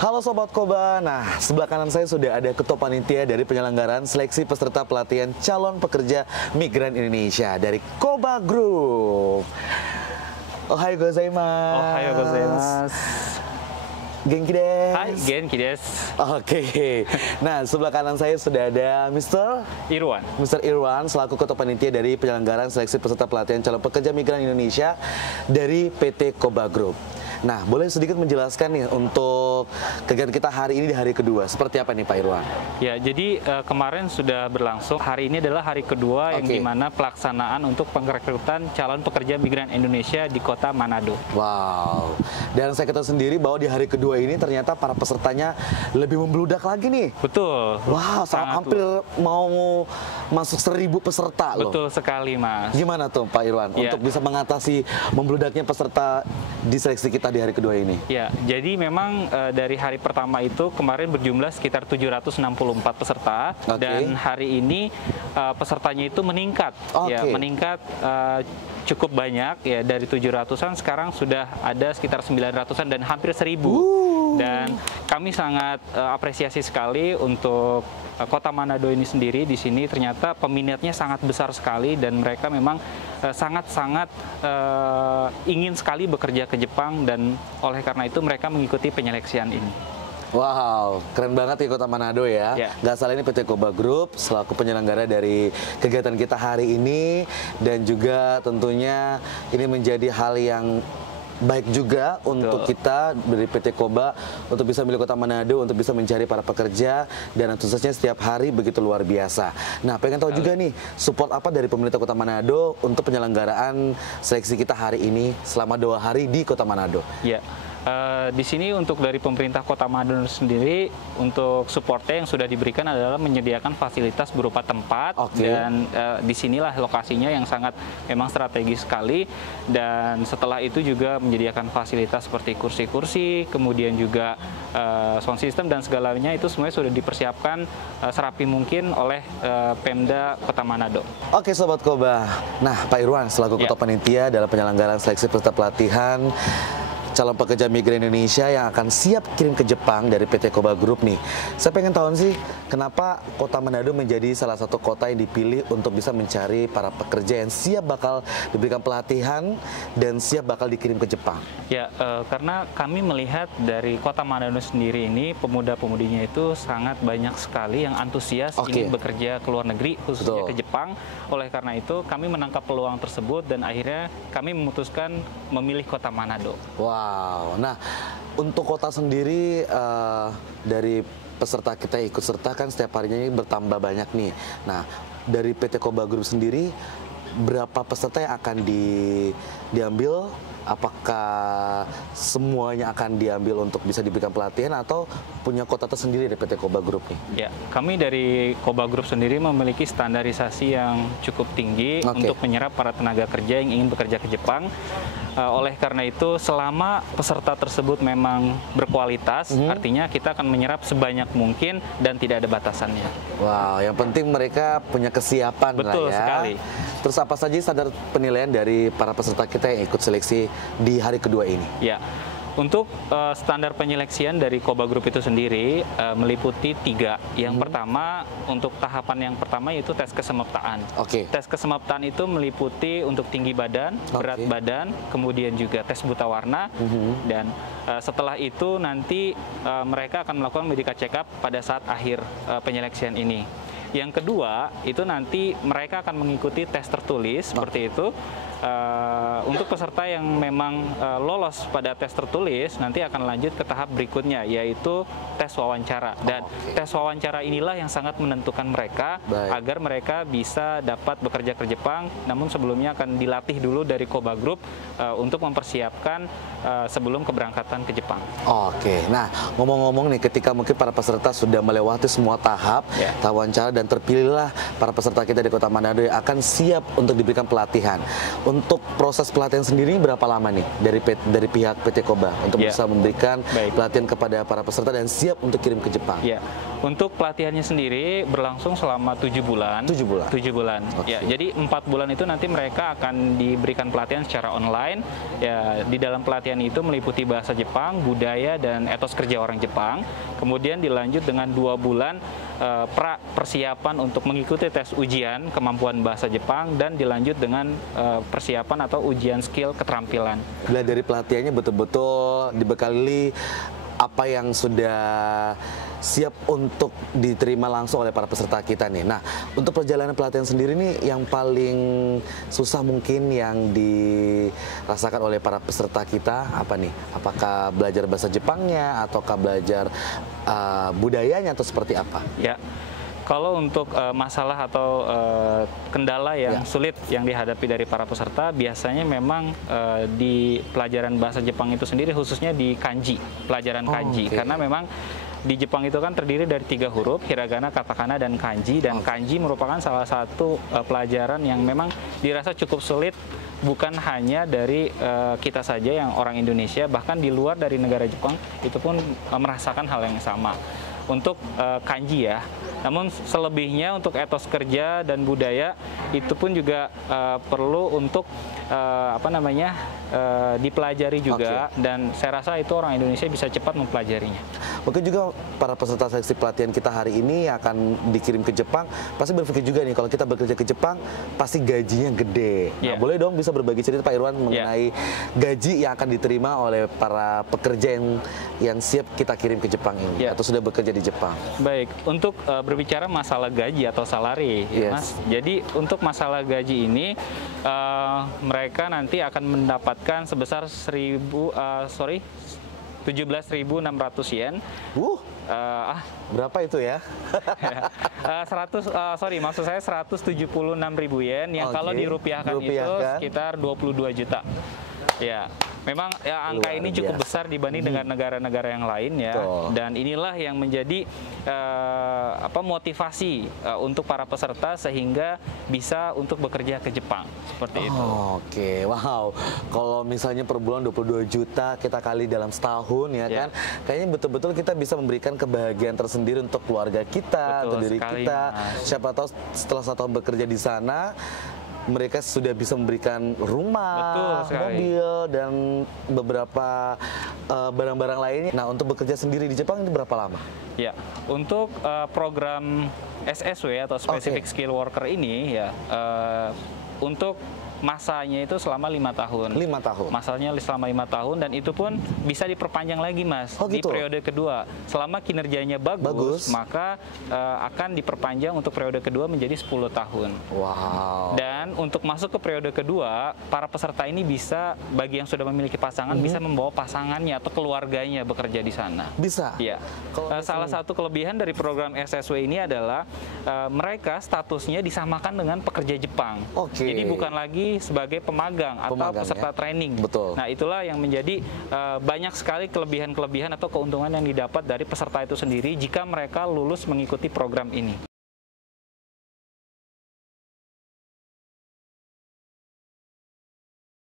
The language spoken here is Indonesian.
Halo Sobat Koba, nah sebelah kanan saya sudah ada Ketua Panitia dari penyelenggaraan seleksi peserta pelatihan calon pekerja migran Indonesia dari Koba Group. Ohayo gozaimasu. Ohayo gozaimasu. Genki desu. Hai, genki desu. Oke. Nah, sebelah kanan saya sudah ada Mr. Irwan. Mr. Irwan selaku Ketua Panitia dari penyelenggaraan seleksi peserta pelatihan calon pekerja migran Indonesia dari PT Koba Group. Nah, boleh sedikit menjelaskan nih untuk kegiatan kita hari ini di hari kedua. Seperti apa nih Pak Irwan? Ya, jadi kemarin sudah berlangsung. Hari ini adalah hari kedua yang dimana pelaksanaan untuk perekrutan calon pekerja migran Indonesia di kota Manado. Wow. Dan saya ketahui sendiri bahwa di hari kedua ini ternyata para pesertanya lebih membludak lagi nih. Betul. Wow, hampir mau masuk 1000 peserta loh. Betul sekali, Mas. Gimana tuh Pak Irwan untuk bisa mengatasi membludaknya peserta di seleksi kita di hari kedua ini? Ya, jadi memang dari hari pertama itu kemarin berjumlah sekitar 764 peserta dan hari ini pesertanya itu meningkat. Ya, meningkat cukup banyak ya, dari 700-an sekarang sudah ada sekitar 900-an dan hampir 1000. Dan kami sangat apresiasi sekali untuk Kota Manado ini sendiri. Di sini ternyata peminatnya sangat besar sekali dan mereka memang sangat-sangat ingin sekali bekerja ke Jepang, dan oleh karena itu mereka mengikuti penyeleksian ini. Wow, keren banget ya Kota Manado ya. Gak salah, ini PT Koba Group selaku penyelenggara dari kegiatan kita hari ini, dan juga tentunya ini menjadi hal yang baik juga untuk kita dari PT Koba untuk bisa milik Kota Manado, untuk bisa mencari para pekerja, dan antusiasnya setiap hari begitu luar biasa. Nah, pengen tahu juga nih, support apa dari pemerintah Kota Manado untuk penyelenggaraan seleksi kita hari ini selama 2 hari di Kota Manado? Ya. Di sini untuk dari pemerintah Kota Manado sendiri, untuk supportnya yang sudah diberikan adalah menyediakan fasilitas berupa tempat, dan disinilah lokasinya yang sangat memang strategis sekali, dan setelah itu juga menyediakan fasilitas seperti kursi-kursi, kemudian juga sound system dan segalanya itu semuanya sudah dipersiapkan serapi mungkin oleh Pemda Kota Manado. Oke Sobat Koba, nah Pak Irwan selaku Ketua Panitia dalam penyelenggaraan seleksi peserta pelatihan calon pekerja migran Indonesia yang akan siap kirim ke Jepang dari PT Koba Group nih. Saya pengen tahu sih, kenapa Kota Manado menjadi salah satu kota yang dipilih untuk bisa mencari para pekerja yang siap bakal diberikan pelatihan dan siap bakal dikirim ke Jepang? Ya, karena kami melihat dari Kota Manado sendiri ini, pemuda-pemudinya itu sangat banyak sekali yang antusias ingin bekerja ke luar negeri, khususnya ke Jepang. Oleh karena itu, kami menangkap peluang tersebut dan akhirnya kami memutuskan memilih Kota Manado. Wow, nah untuk kota sendiri dari peserta kita yang ikut serta kan setiap harinya ini bertambah banyak nih. Nah, dari PT Koba Group sendiri berapa peserta yang akan diambil? Apakah semuanya akan diambil untuk bisa diberikan pelatihan atau punya kota tersendiri dari PT Koba Group nih? Ya, kami dari Koba Group sendiri memiliki standarisasi yang cukup tinggi untuk menyerap para tenaga kerja yang ingin bekerja ke Jepang. Oleh karena itu, selama peserta tersebut memang berkualitas, artinya kita akan menyerap sebanyak mungkin dan tidak ada batasannya. Wow, yang penting mereka punya kesiapan. Betul lah ya. sekali. Terus apa saja standar penilaian dari para peserta kita yang ikut seleksi di hari kedua ini? Ya, untuk standar penyeleksian dari Koba Group itu sendiri meliputi 3. Yang pertama, untuk tahapan yang pertama yaitu tes kesemaptaan. Tes kesemaptaan itu meliputi untuk tinggi badan, berat badan, kemudian juga tes buta warna, dan setelah itu nanti mereka akan melakukan medical check up pada saat akhir penyeleksian ini. Yang kedua, itu nanti mereka akan mengikuti tes tertulis seperti itu. Untuk peserta yang memang lolos pada tes tertulis, nanti akan lanjut ke tahap berikutnya, yaitu tes wawancara. Dan tes wawancara inilah yang sangat menentukan mereka agar mereka bisa dapat bekerja ke Jepang. Namun sebelumnya akan dilatih dulu dari Koba Group untuk mempersiapkan sebelum keberangkatan ke Jepang. Oke, nah ngomong-ngomong nih, ketika mungkin para peserta sudah melewati semua tahap wawancara dan terpilihlah para peserta kita di Kota Manado yang akan siap untuk diberikan pelatihan. Untuk proses pelatihan sendiri berapa lama nih dari pihak PT Koba untuk bisa memberikan pelatihan kepada para peserta dan siap untuk kirim ke Jepang? Ya, untuk pelatihannya sendiri berlangsung selama 7 bulan. 7 bulan. 7 bulan. Ya, jadi 4 bulan itu nanti mereka akan diberikan pelatihan secara online. Ya, di dalam pelatihan itu meliputi bahasa Jepang, budaya dan etos kerja orang Jepang. Kemudian dilanjut dengan 2 bulan persiapan untuk mengikuti tes ujian kemampuan bahasa Jepang dan dilanjut dengan persiapan atau ujian skill keterampilan. Bila dari pelatihannya betul-betul dibekali apa yang sudah siap untuk diterima langsung oleh para peserta kita nih. Nah, untuk perjalanan pelatihan sendiri nih yang paling susah mungkin yang dirasakan oleh para peserta kita apa nih? Apakah belajar bahasa Jepangnya ataukah belajar budayanya atau seperti apa? Ya. Kalau untuk masalah atau kendala yang sulit yang dihadapi dari para peserta, biasanya memang di pelajaran bahasa Jepang itu sendiri, khususnya di kanji, pelajaran kanji. Karena memang di Jepang itu kan terdiri dari 3 huruf, hiragana, katakana, dan kanji. Dan kanji merupakan salah satu pelajaran yang memang dirasa cukup sulit, bukan hanya dari kita saja yang orang Indonesia, bahkan di luar dari negara Jepang itu pun merasakan hal yang sama. Untuk kanji ya, namun selebihnya untuk etos kerja dan budaya itu pun juga perlu untuk dipelajari juga, dan saya rasa itu orang Indonesia bisa cepat mempelajarinya. Mungkin juga para peserta seleksi pelatihan kita hari ini akan dikirim ke Jepang, pasti berpikir juga nih kalau kita bekerja ke Jepang pasti gajinya gede. Nah, boleh dong bisa berbagi cerita Pak Irwan mengenai gaji yang akan diterima oleh para pekerja yang siap kita kirim ke Jepang ini atau sudah bekerja di Jepang. Baik, untuk berbicara masalah gaji atau salary, Mas. Jadi untuk masalah gaji ini mereka nanti akan mendapatkan sebesar 17.600 yen. Berapa itu ya? 176.000 yen yang kalau dirupiahkan itu sekitar 22 juta. Ya, memang ya angka ini cukup besar dibanding dengan negara-negara yang lain ya. Dan inilah yang menjadi motivasi untuk para peserta sehingga bisa untuk bekerja ke Jepang seperti itu. Oke, wow. Kalau misalnya per bulan 22 juta kita kali dalam setahun ya kan, kayaknya betul-betul kita bisa memberikan kebahagiaan tersendiri untuk keluarga kita, untuk diri kita. Siapa tahu setelah 1 tahun bekerja di sana, mereka sudah bisa memberikan rumah, mobil, dan beberapa barang-barang lainnya. Nah, untuk bekerja sendiri di Jepang ini berapa lama? Ya, untuk program SSW atau Specific Skill Worker ini ya, untuk masanya itu selama 5 tahun. 5 tahun. Masanya selama 5 tahun, dan itu pun bisa diperpanjang lagi, Mas, di periode kedua. Selama kinerjanya bagus. Maka akan diperpanjang untuk periode kedua menjadi 10 tahun. Wow. Dan untuk masuk ke periode kedua, para peserta ini bisa, bagi yang sudah memiliki pasangan, bisa membawa pasangannya atau keluarganya bekerja di sana. Bisa? Iya. Salah satu kelebihan dari program SSW ini adalah mereka statusnya disamakan dengan pekerja Jepang. Jadi bukan lagi sebagai pemagang atau peserta training. Nah, itulah yang menjadi banyak sekali kelebihan-kelebihan atau keuntungan yang didapat dari peserta itu sendiri jika mereka lulus mengikuti program ini.